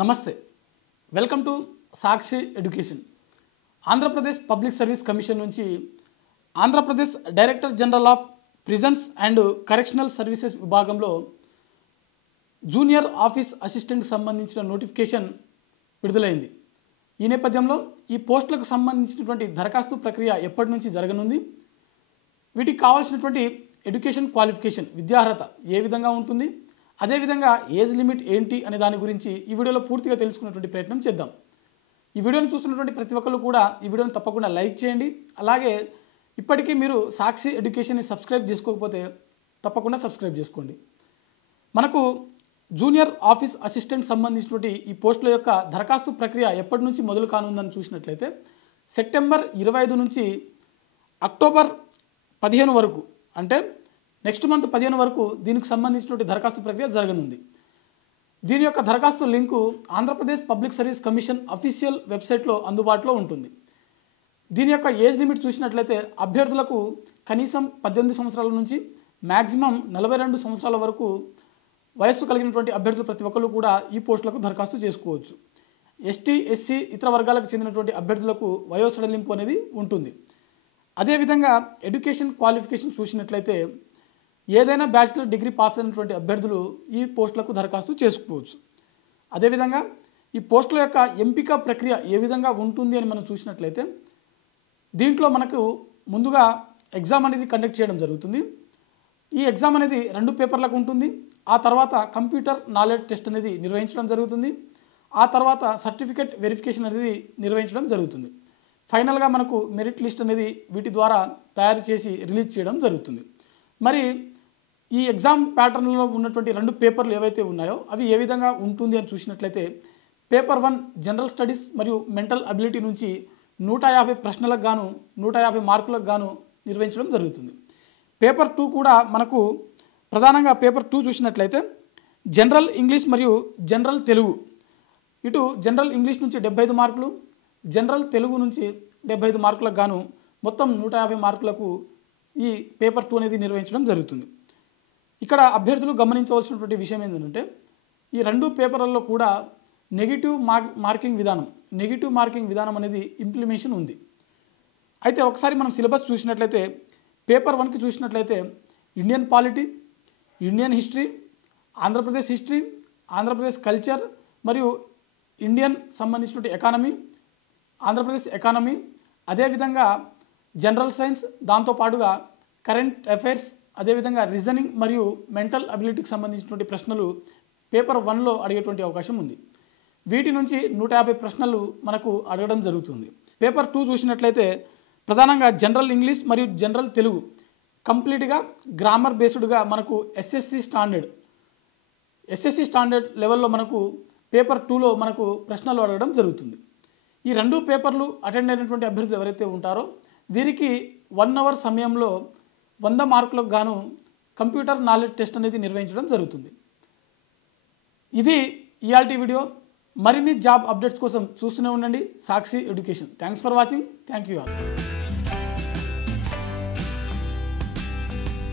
నమస్తే welcome to Sakshi education. Andhra Pradesh public service commission నుంచి Andhra Pradesh director general of prisons and correctional services విభాగంలో junior office అసిస్టెంట్కి సంబంధించిన నోటిఫికేషన్ విడుదలైంది. ఈ నేపథ్యంలో ఈ పోస్టులకు సంబంధించినటువంటి దరఖాస్తు ప్రక్రియ ఎప్పటి నుంచి జరగనుంది, వీటికి కావాల్సినటువంటి ఎడ్యుకేషన్ క్వాలిఫికేషన్ విద్యార్హత ఏ విధంగా ఉంటుంది, అదేవిధంగా ఏజ్ లిమిట్ ఏంటి అనే దాని గురించి ఈ వీడియోలో పూర్తిగా తెలుసుకునేటువంటి ప్రయత్నం చేద్దాం. ఈ వీడియోని చూస్తున్నటువంటి ప్రతి ఒక్కరు కూడా ఈ వీడియోని తప్పకుండా లైక్ చేయండి. అలాగే ఇప్పటికీ మీరు సాక్షి ఎడ్యుకేషన్ని సబ్స్క్రైబ్ చేసుకోకపోతే తప్పకుండా సబ్స్క్రైబ్ చేసుకోండి. మనకు జూనియర్ ఆఫీస్ అసిస్టెంట్ సంబంధించినటువంటి ఈ పోస్టుల యొక్క దరఖాస్తు ప్రక్రియ ఎప్పటి నుంచి మొదలు కానుందని చూసినట్లయితే సెప్టెంబర్ 25 నుంచి అక్టోబర్ 15 వరకు, అంటే నెక్స్ట్ మంత్ 15 వరకు దీనికి సంబంధించినటువంటి దరఖాస్తు ప్రక్రియ జరగనుంది. దీని యొక్క దరఖాస్తు link Andhra Pradesh public service commission official వెబ్సైట్లో అందుబాటులో ఉంటుంది. దీని యొక్క ఏజ్ లిమిట్ చూసినట్లయితే అభ్యర్థులకు కనీసం 18 సంవత్సరాల నుంచి మ్యాక్సిమం 42 సంవత్సరాల వరకు వయస్సు కలిగినటువంటి అభ్యర్థులు ప్రతి ఒక్కరు కూడా ఈ పోస్టులకు దరఖాస్తు చేసుకోవచ్చు. ఎస్టీ, ఎస్సీ, ఇతర వర్గాలకు చెందినటువంటి అభ్యర్థులకు వయో సడలింపు అనేది ఉంటుంది. అదేవిధంగా ఎడ్యుకేషన్ క్వాలిఫికేషన్ చూసినట్లయితే ఏదైనా బ్యాచిలర్ డిగ్రీ పాస్ అయినటువంటి అభ్యర్థులు ఈ పోస్టులకు దరఖాస్తు చేసుకోవచ్చు. అదేవిధంగా ఈ పోస్టుల యొక్క ఎంపిక ప్రక్రియ ఏ విధంగా ఉంటుంది అని మనం చూసినట్లయితే దీంట్లో మనకు ముందుగా ఎగ్జామ్ అనేది కండక్ట్ చేయడం జరుగుతుంది. ఈ ఎగ్జామ్ అనేది 2 పేపర్లకు ఉంటుంది. ఆ తర్వాత కంప్యూటర్ నాలెడ్జ్ టెస్ట్ అనేది నిర్వహించడం జరుగుతుంది. ఆ తర్వాత సర్టిఫికేట్ వెరిఫికేషన్ అనేది నిర్వహించడం జరుగుతుంది. ఫైనల్గా మనకు మెరిట్ లిస్ట్ అనేది వీటి ద్వారా తయారు చేసి రిలీజ్ చేయడం జరుగుతుంది. మరి ఈ ఎగ్జామ్ ప్యాటర్న్లో ఉన్నటువంటి 2 పేపర్లు ఏవైతే ఉన్నాయో అవి ఏ విధంగా ఉంటుంది అని చూసినట్లయితే పేపర్ 1 జనరల్ స్టడీస్ మరియు మెంటల్ అబిలిటీ నుంచి 150 ప్రశ్నలకు గాను 150 మార్కులకు గాను నిర్వహించడం జరుగుతుంది. పేపర్ 2 కూడా మనకు ప్రధానంగా పేపర్ 2 చూసినట్లయితే జనరల్ ఇంగ్లీష్ మరియు జనరల్ తెలుగు, ఇటు జనరల్ ఇంగ్లీష్ నుంచి 75 మార్కులు, జనరల్ తెలుగు నుంచి 75 మార్కులకు గాను మొత్తం 150 మార్కులకు ఈ పేపర్ 2 అనేది నిర్వహించడం జరుగుతుంది. ఇక్కడ అభ్యర్థులు గమనించవలసినటువంటి విషయం ఏంటంటే ఈ 2 పేపర్లలో కూడా నెగిటివ్ మార్కింగ్ విధానం అనేది ఇంప్లిమెంటేషన్ ఉంది. అయితే ఒకసారి మనం సిలబస్ చూసినట్లయితే పేపర్ 1కి చూసినట్లయితే Indian polity, Indian history, Andhra Pradesh history, Andhra Pradesh culture మరియు ఇండియన్ సంబంధించినటువంటి ఎకానమీ, ఆంధ్రప్రదేశ్ ఎకానమీ, అదేవిధంగా జనరల్ సైన్స్, దాంతోపాటుగా కరెంట్ అఫైర్స్, అదేవిధంగా రీజనింగ్ మరియు మెంటల్ అబిలిటీకి సంబంధించినటువంటి ప్రశ్నలు పేపర్ 1లో అడిగేటువంటి అవకాశం ఉంది. వీటి నుంచి 150 ప్రశ్నలు మనకు అడగడం జరుగుతుంది. పేపర్ 2 చూసినట్లయితే ప్రధానంగా జనరల్ ఇంగ్లీష్ మరియు జనరల్ తెలుగు కంప్లీట్గా గ్రామర్ బేస్డ్గా మనకు ఎస్ఎస్సి స్టాండర్డ్ లెవెల్లో మనకు పేపర్ 2లో మనకు ప్రశ్నలు అడగడం జరుగుతుంది. ఈ 2 పేపర్లు అటెండ్ అయినటువంటి అభ్యర్థులు ఎవరైతే ఉంటారో వీరికి 1 అవర్ సమయంలో 100 మార్కులకు గాను కంప్యూటర్ నాలెడ్జ్ టెస్ట్ అనేది నిర్వహించడం జరుగుతుంది. ఇది ఇయాల్టి వీడియో. మరిన్ని జాబ్ అప్డేట్స్ కోసం చూస్తూనే ఉండండి Sakshi education. Thanks for watching. Thank you all.